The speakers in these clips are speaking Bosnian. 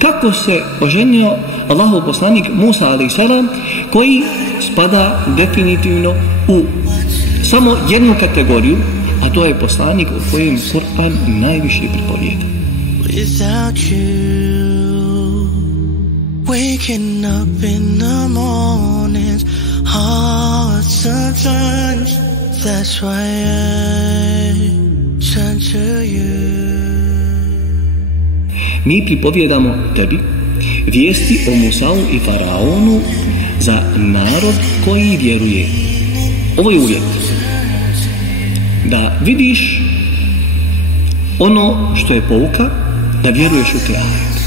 Kako se oženio Allahov poslanik Musa a.s. koji spada definitivno u samo jednu kategoriju, a to je poslanik o kojem Kur'an najviše pripovijeda. Without you, waking up in the mornings, hard sometimes, that's why I turn to you. Mi pripovjedamo tebi vijesti o Musau i Faraonu za narod koji vjeruje. Ovo je uvjet. Da vidiš ono što je pouka, da vjeruješ u te ajete.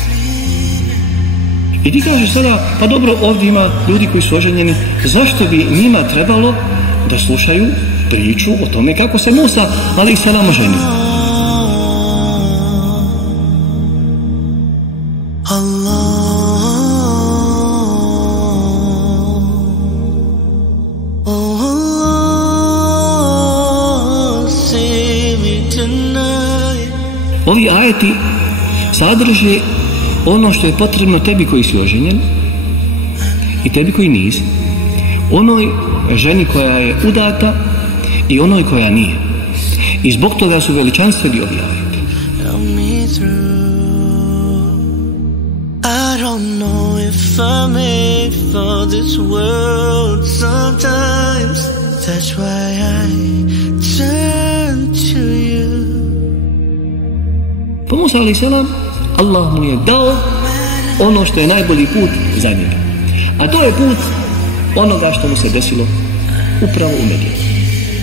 I ti kažeš sada, pa dobro, ovdje ima ljudi koji su oženjeni, zašto bi njima trebalo da slušaju priču o tome kako se Musa a.s. oženio? Ovi ajeti sadrže ono što je potrebno tebi koji si oženjen i tebi koji nisi, onoj ženi koja je udata i onoj koja nije. I zbog toga su veličanstveni ovi ajeti. I don't know if I'm made for this world sometimes, that's why I turn to you. Pa Musa a.s. Allah mu je dao ono što je najbolji put za njega. A to je put onoga što mu se desilo upravo u Medijanu.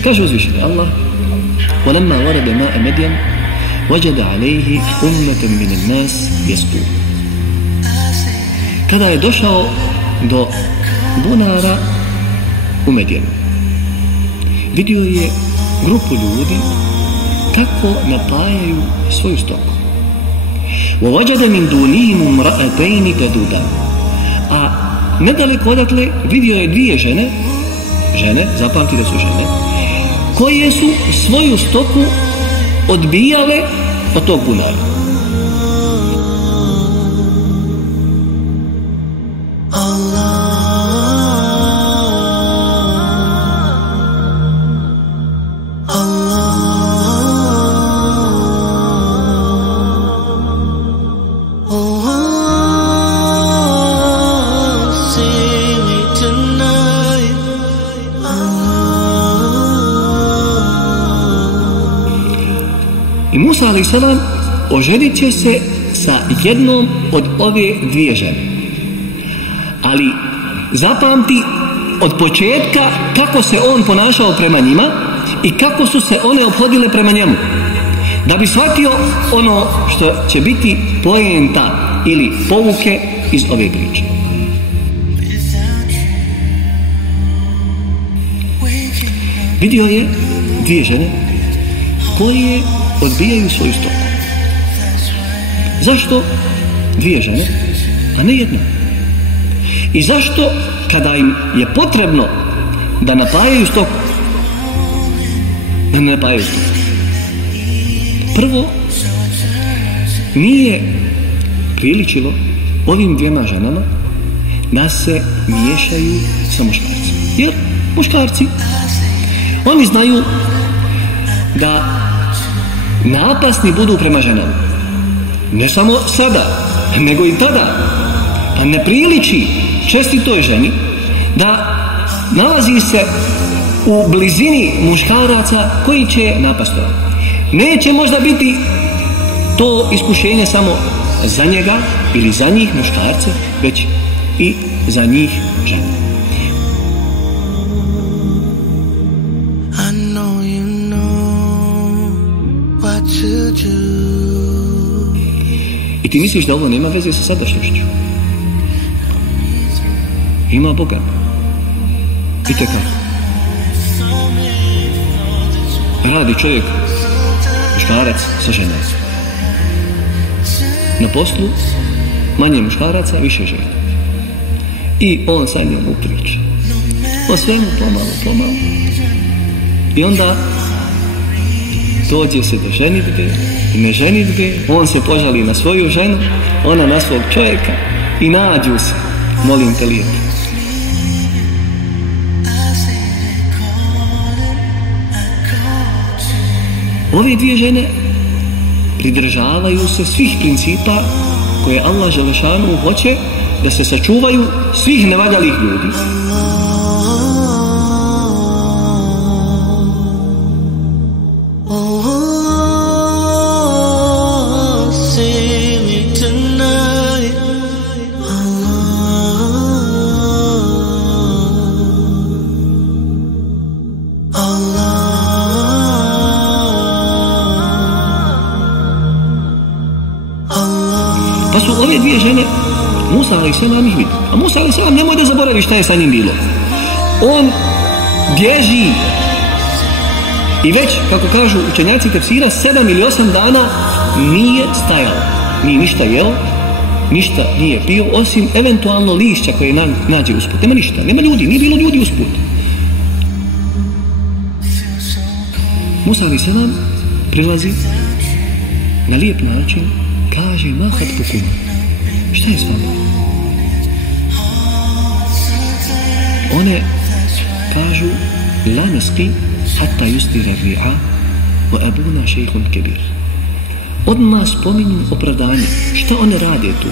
Kaže uzvišeni Allah: وَلَمَّا وَرَدَ مَاءَ مَدْيَنَ وَجَدَ عَلَيْهِ أُمَّةً مِنَ النَّاسِ يَسْقُونَ. Kada je došao do bunara u Medijanu, vidio je grupu ljudi kako napajaju svoju stoku. وَوَجَدَ مِنْ دُونِهِمُ امْرَأَتَيْنِ تَذُودَانِ. A nedaleko odatle vidio je dvije žene, zapamti da su žene, koje su svoju stoku odbijale od tog bunara. I Musa a.s. oženit će se sa jednom od ove dvije žene. Ali zapamti od početka kako se on ponašao prema njima i kako su se one ophodile prema njemu. Da bi shvatio ono što će biti poenta ili pouke iz ove priče. Vidio je dvije žene koje odbijaju svoju stoku. Zašto dvije žene, a ne jedna? I zašto kada im je potrebno da napajaju stoku, da ne napajaju stoku? Prvo, nije priličilo ovim dvijema ženama da se miješaju sa muškarcima. Jer muškarci, oni znaju da napasni budu prema ženama. Ne samo sada, nego i tada. A ne priliči čestitoj ženi da nalazi se u blizini muškaraca koji će napasti. Neće možda biti to iskušenje samo za njega ili za njih muškarce, već i za njih žene. I ti misliš da ovo nema veze sa sadašnjošću? Ima Boga. I te kako? Radi čovjek, muškarac sa ženom. Na poslu manje muškaraca, više žena. I on sa njom u priči. O svemu pomalo. I onda dođe se do ženidbe, ne ženidbe, on se požali na svoju ženu, ona na svog čovjeka i nađu se, molim te lijepo. Ove dvije žene pridržavaju se svih principa koje Allah Želešanu hoće da se sačuvaju svih nevaljalih ljudi. Pa su ove dvije žene, Musa a.s. ih vidi. A Musa a.s. nemoj da zaboravi šta je sa njim bilo. On bježi i već, kako kažu učenjaci tefsira, 7 ili 8 dana nije stajao. Nije ništa jeo, ništa nije pio, osim eventualno lišća koje nađe usput. Nema ništa, nema ljudi, nije bilo ljudi usput. Musa a.s. prilazi na lijep način, kaže mahat pukuma. Šta je s vama? One kažu la nasqi hatta yusdira ri'a wa abuna shaykhun kabir. Odmah spominju opravdanje. Šta one rade tu?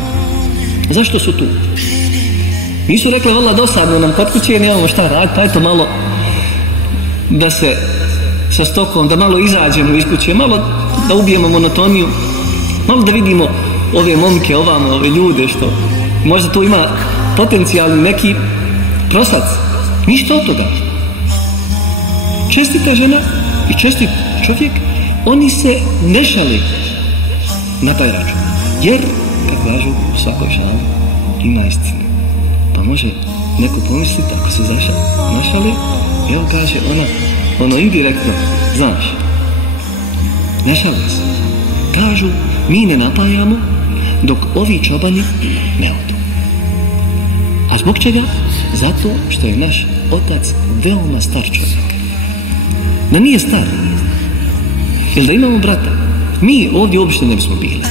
Zašto su tu? Nisu rekli valla dosadno nam kod kuće, nemamo šta raditi, pa eto malo da se sa stokom, da malo izađemo iz kuće, malo da ubijemo monotoniju, malo da vidimo ove momke, ovamo, ove ljude, što možda tu ima potencijalni neki prosac. Ništa od toga. Čestita žena i čestit čovjek, oni se ne šali na taj račun. Jer, kako kažu u svakoj šali, ima istine. Pa može neko pomisliti, ako se našali, evo kaže ona, ono indirektno, znaš, ne šali se. Kažu, mi ne napajamo dok ovi čobani ne odu. A zbog čega? Zato što je naš otac veoma star čovjek. Da nije star, ili da imamo brata, mi ovdje uopšte ne bismo bili.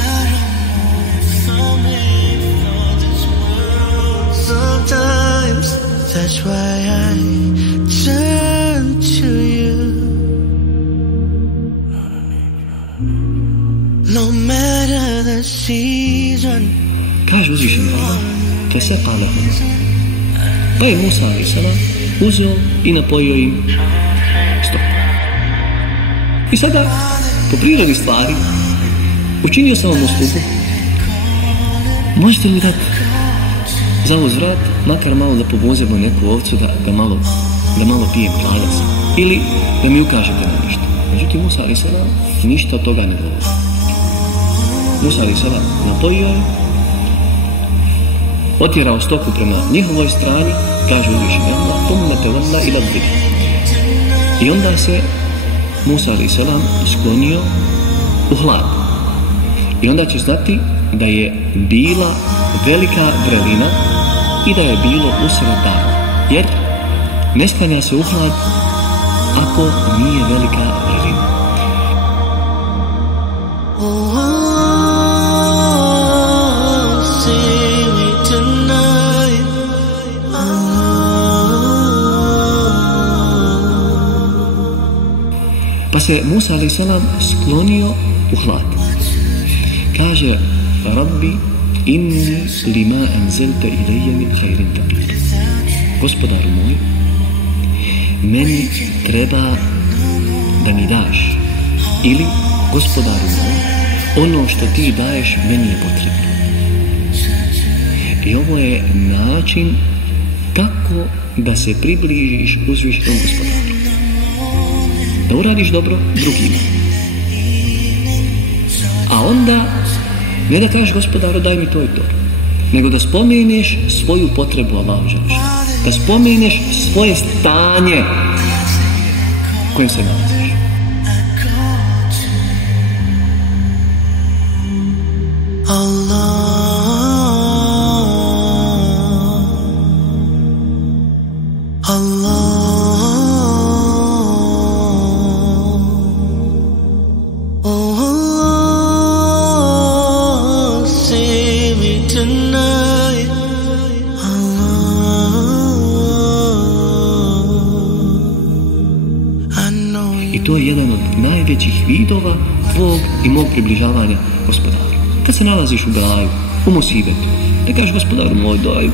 That's why I turn to you. No matter the season. Kaže uzvišen Allah, feseqa lahum. Pa je Musa a.s. uzeo i napojio im stoku. I sada, po prirodi stvari, učinio sam vam uslugu. Možete li dati za uzvrat, makar malo da povozemo neku ovcu, da malo pijem kladac, ili da mi ukažete na nešto. Međutim, Musa a.s. ništa od toga ne govori. Musa a.s. napojio je, otjerao stoku prema njihovoj strani, kaže uzvišen Allah, tomu te valla ila dhil. I onda se Musa a.s. sklonio u hlad. I onda će znati da je bila velika vrelina i da je bilo usred dana. Jer ne sklanja se u hlad ako nije velika vrelina. Pa se Musa a.s. sklonio u hlad. Kaže, Rabbi, inni lima anzalta ilayya min khairin faqir. Gospodaru moj, meni treba da mi daš. Ili, gospodaru moj, ono što ti daješ meni je potrebno. I ovo je način kako da se približiš uzvišenom gospodaru. Da uradiš dobro drugima. A onda, ne da kažeš gospodaru daj mi to i to, nego da spomeneš svoju potrebu Allahu dželle. Da spomeneš svoje stanje u kojem se nalaziš. to je jedan od najvećih vidova tvog i mog približavanja gospodaru. Kad se nalaziš u belaju, u musibetu, ne kažeš gospodaru moj daj,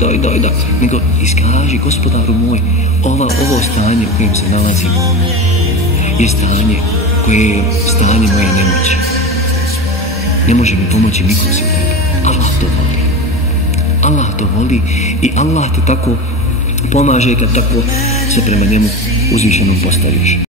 nego iskaži gospodaru moj, ovo stanje u kojem se nalazim je stanje koje je stanje moje nemoći. Ne može mi pomoći nikom se tebe. Allah to voli. Allah to voli i Allah te tako pomaže kad tako se prema njemu uzvišenom postaviš.